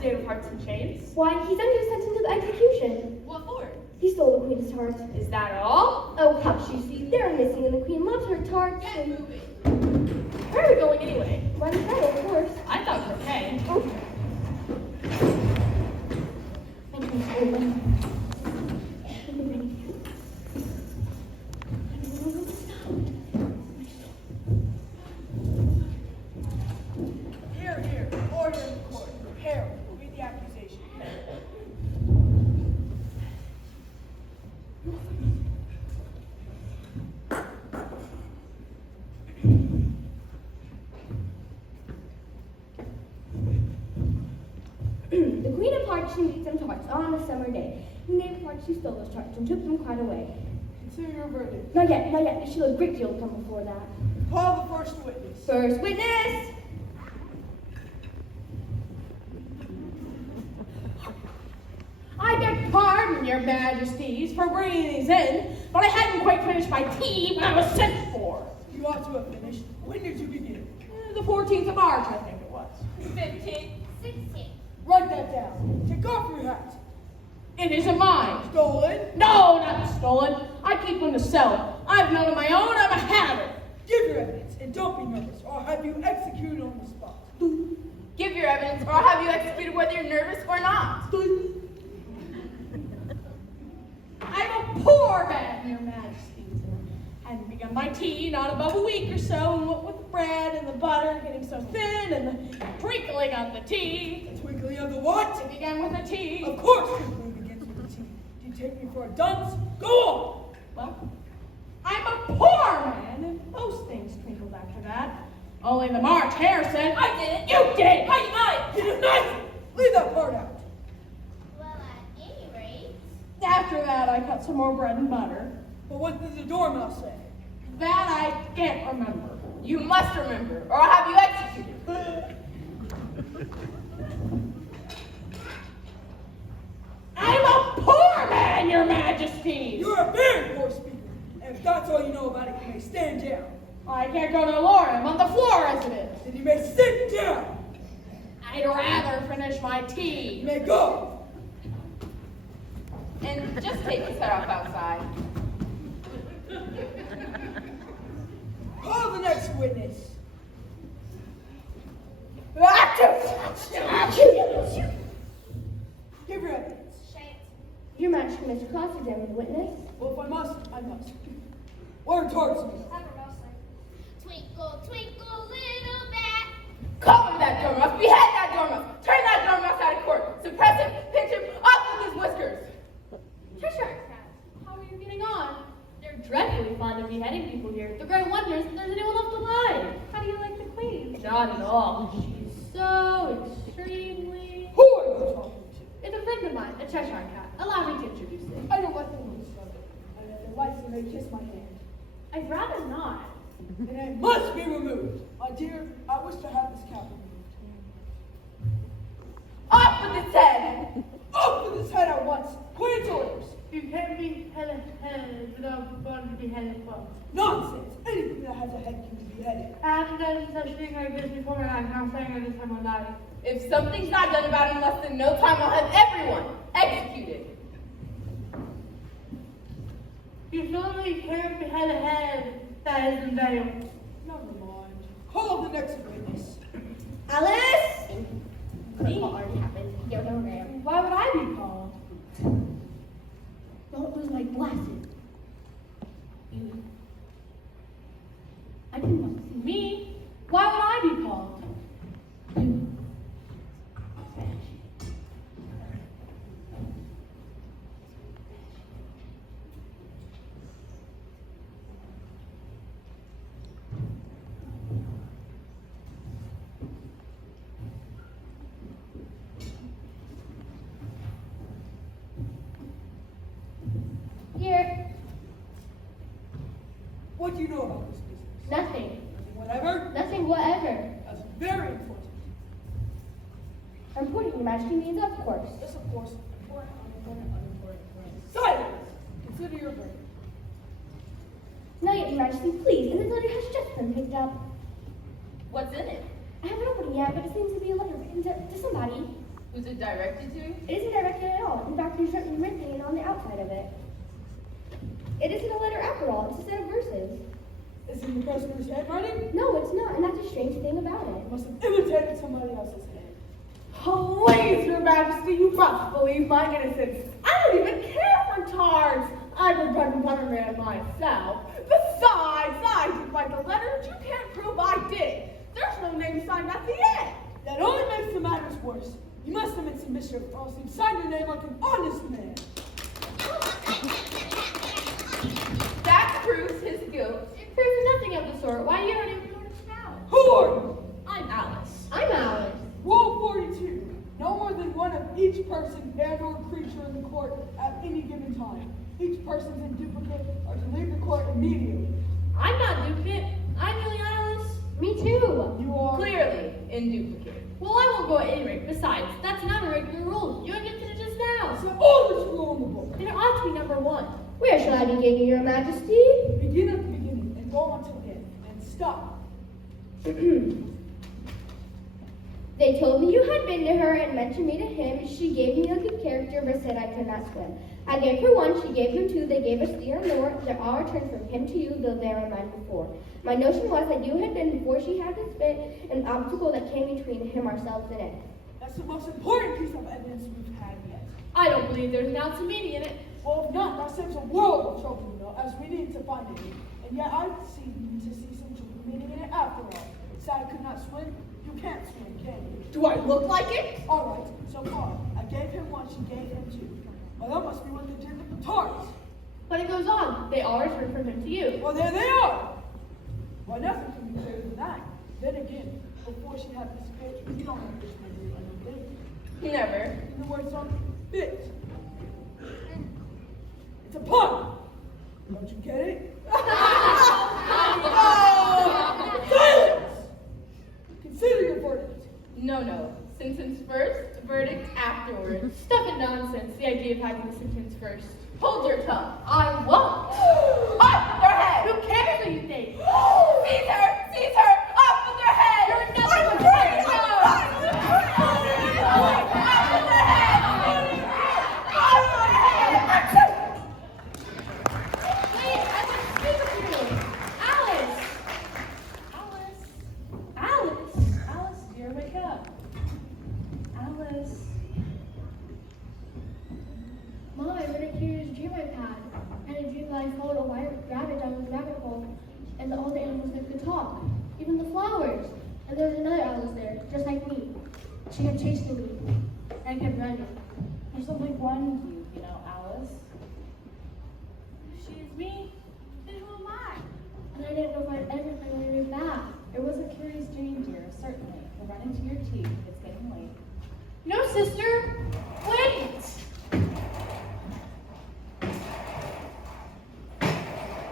Knave of Hearts and Chains. Why, he's under sentence of execution. What for? He stole the queen's heart. Is that all? Oh, hush, you see, they're missing and the queen loves her tarts. Get moving. Where are we going anyway? Run away, of course. I thought croquet. Oh. My name's Owen. Here, order in the court. Harold, read the accusation. The Queen of Hearts she made some tarts on a summer day. The Knave of Hearts she stole those tarts and took them quite away. Consider your verdict. Not yet. There should a great deal come before that. Call the first witness. First witness! I beg pardon, your majesties, for bringing these in, but I hadn't quite finished my tea when I was sent for. You ought to have finished. When did you begin? The 14th of March, I think it was. 15. 16. Write that down. Take off your hat. It isn't mine. Stolen. No, not stolen. I keep them to sell. I've none of my own. I'm a habit. Give your evidence and don't be nervous, or I'll have you executed on the spot. Give your evidence, or I'll have you executed whether you're nervous or not. I'm a poor man, your majesties. I hadn't begun my tea, not above a week or so, and what with the bread and the butter getting so thin and the twinkling of the tea. The twinkling of the what? It began with the tea. Of course twinkling begins with the tea. Do you take me for a dunce? Go on! Well, I'm a poor man, and most things twinkled after that. Only the March Hare said, I did it. You did! I denied. You denied it! Leave that part out. Well, at any rate, After that, I cut some more bread and butter. But what did the dormouse say? That I can't remember. You must remember, or I'll have you executed. I'm a poor man, your majesties! You're a very poor speaker, and if that's all you know about it, you may stand down. I can't go no lower. I'm on the floor as it is. Then you may sit down. I'd rather finish my You tea. may go. And just take his head off outside. Call the next witness. Give your evidence. shan't. Your Majesty, Mr. Cross-examine the witness. Well, if I must, I must. What are tarts mean? Have a mostly. Twinkle, twinkle, little bat. Call him that dormouse. Behead that dormouse. Turn that dormouse out of court. Suppress him. Pinch him. Off with his whiskers. Cheshire Cat, how are you getting on? They're dreadfully fond of beheading people here. The great wonder is that there's anyone left alive. How do you like the queen? Not at all. She's so extremely... Who are you talking to? It's a friend of mine, a Cheshire Cat. Allow me to introduce it. I don't like the woman's struggle. I let the lights when they kiss my hand. I'd rather not. And it must be removed. My dear, I wish to have this cap removed. Off with his head. Up with his head at once. Queen's orders. You can't be headed without going to be headed first. Nonsense. Anything that has a head can be beheaded. I haven't done such thing like this before, and I'm now saying it this time of night. If something's not done about it in less than no time, I'll have everyone executed. You certainly can't behead a head that isn't veiled. Never mind. Call the next witness. Alice? Me? Already happened. Why would I be called? Don't lose my glasses. You. I didn't want to see me. Why would I be called? You. Here. What do you know about this business? Nothing. Whatever? Nothing whatever. That's very important. Reporting, Your Majesty, means of course. Yes, of course. Important, unimportant. Silence! Consider your verdict. Not yet, Your Majesty, please. And this letter has just been picked up. What's in it? I haven't opened it yet, but it seems to be a letter written to somebody. Who's it directed to? It isn't directed at all. In fact, there's something written on the outside of it. It isn't a letter after all. It's a set of verses. Is it the customer's handwriting? No, it's not, and that's a strange thing about it. Must have imitated somebody else's hand. Please, Your Majesty, you must believe my innocence. I don't even care for tarts. I'm a bread and butter man myself. Besides, I did write the letter, and you can't prove I did. There's no name signed at the end. That only makes the matters worse. You must have made some mischief, or else you'd sign your name like an honest man. That proves his guilt. It proves nothing of the sort. Why, you don't even know what it's about. Who are you? I'm Alice. I'm Alice. Rule 42. No more than one of each person and or creature in the court at any given time. Each person's in duplicate are to leave the court immediately. I'm not duplicate. I'm really Alice. Me too. You are Clearly in duplicate. Well, I won't go at any rate. Besides, that's not a regular rule. You invented it just now. the oldest rule in the book. Then it ought to be number 1. Where shall I begin, Your Majesty? Begin at the beginning and go on to the end and stop. They told me you had been to her and mentioned me to him. She gave me a good character, but said I could not swim. I gave her 1, she gave him 2, they gave us 3 or more. They're all returned from him to you, though there are mine before. My notion was that you had been before she had this bit, an obstacle that came between him, ourselves, and it. That's the most important piece of evidence we've had yet. I don't believe there's an ounce of meaning in it. Well, if not, that saves a world of trouble, you know, as we need to find it. And yet I seem to see some meaning in it after all. Said I could not swim. You can't swim, can you? Do I look like it? All right, so far. I gave him 1, she gave him 2. Well, that must be what they did with the tarts. But it goes on. They all return from him to you. Well, there they are. Well, nothing can be clearer than that. Then again, before she had this fit, you don't understand it, I don't think. Never. And the word's on fit. It's a pun. Don't you get it? Silence! Consider your verdict. No. Sentence first, verdict afterwards. Stuff and nonsense. The idea of having the sentence first. Hold your tongue. I won't. Off with their head! Who cares what you think? Seize her! Seize her! Off with their head! You're nothing but a Off with their head! Off with their head! Wait, I want to speak with you. Alice! Alice, dear, wake up. Alice. Mom, I read a curious dream I've had. And a dream that I followed a white rabbit down the rabbit hole. And all the animals that could talk. Even the flowers. And there was another Alice there, just like me. She kept chasing me. And I kept running. There's only one you know, Alice. If she is me, then who am I? And I didn't know if I'd ever find my way back. It was a curious dream, dear, certainly. But run into your tea. It's getting late. No, sister.